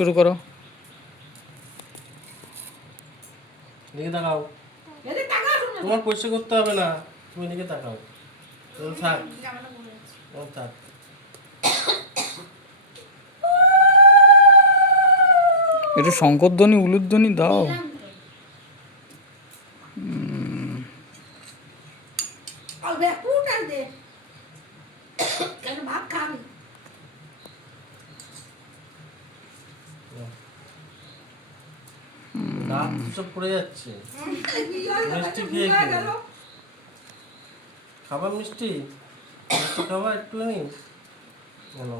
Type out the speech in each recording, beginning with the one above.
শুরু করো। এদিকে তাকাও। তোমার পরিষ্কার করতে হবে না, তুমি এদিকে তাকাও। থাক থাক। একটু শঙ্করধ্বনি উলুধ্বনি দাও। দাঁত সব পড়ে যাচ্ছে। মিষ্টি খেয়ে খেয়ে খাবার, মিষ্টি মিষ্টি খাবার একটুখানি বলো।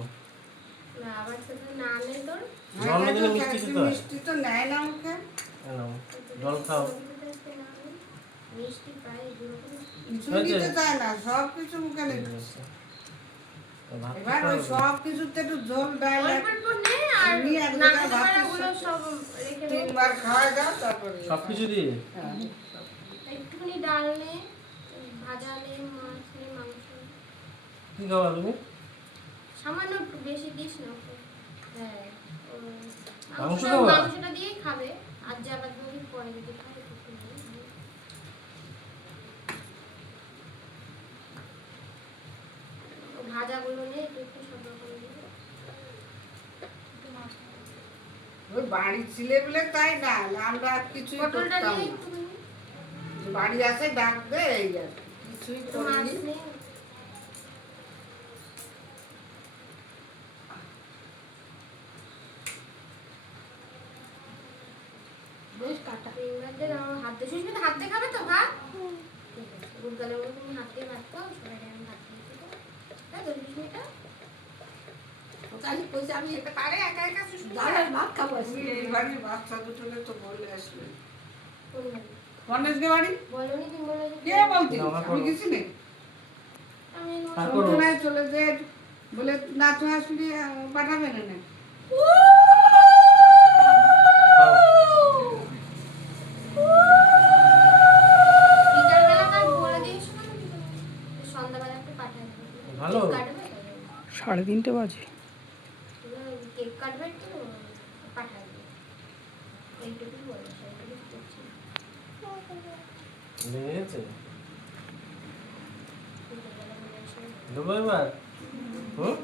জন্মদিনে মিষ্টি খেতে হয়। জল খাও। এবার ওই সব কিছুতে একটু ঝোল ডাল তিনবার খাওয়া দাও তারপরে সব কিছু দিয়ে একটুখানি ডাল নে, ভাজা নে, মাছ নে, মাংস কি খাওয়া তুমি? সামান্য একটু বেশি দিস না ওকে। হ্যাঁ, মাংস খাওয়া? মাংসটা দিয়েই খাবে। আর যা বাদ বাকি পরে যদি খাবে একটু নেই। ভাজাগুলো নিয়ে একটু সব রকম দিয়ে ওই বাড়ি ছিলে বলে তাই না আমরা কিছুই পটলটা করতাম দিয়ে না। একটুখানি যে বাড়ি আসে ডাক দে এই আর কি। কিছুই একটু মাছ করিনি নে। বেশ কাটা এবারে আমার হাত দিয়ে সুস্মিতা হাত দিয়ে খাবে তো ভাত? ঠিক আছে, গুড়গালের মতো তুমি হাত দিয়ে ভাত খাও, সবাই আমি ভাত দিয়ে দিবো। তাই তো সুস্মিতা? আমি এটা পারে একা একা তুমি এই বাড়ির বাচ্চা দুটোকে তো বলে আসবে কোন বাড়ি? গণেশকে বাড়ি বলোনি তুমি বলে যে কে বলছি না, আমার আমি করো। কিছু নেই আমি আর করো। ছোটনায় চলে যে বলে না তুমি আসলে পাঠাবে না না বিকালবেলা তাই বলে দিয়েছো না তুমি? সন্ধ্যাবেলা একটু পাঠাবে। ভালো। কেক কাটবে তো? 3:30 বাজে। কেক কাটবে তো পাঠাবে। এইটুকু বলো, সেইটুকু করছি। লেগে গেছে ঢুকো এবার। হুম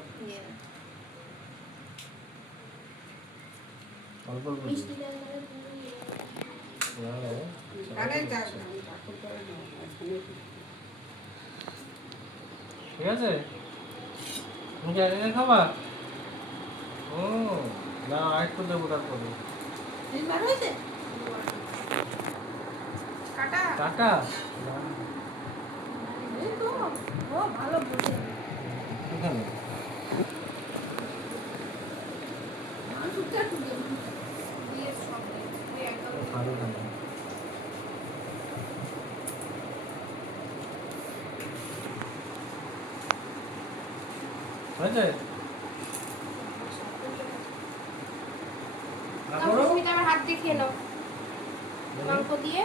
অল্প অল্প দিও। মিষ্টি দেওয়া যাবে তুমি? না, না, আরে যাক আমি ঠাকুর করে নেবো ঠিক আছে। তুমি কি একা একা খাবা? ও না, আরেকটু দেবো তারপরে। কাটা টাটা না, এখানে ভালো খাবে। হয়েছে? না তাও করো। সুস্মিতা আবার হাত দিয়ে খেয়ে নাও মাংস দিয়ে।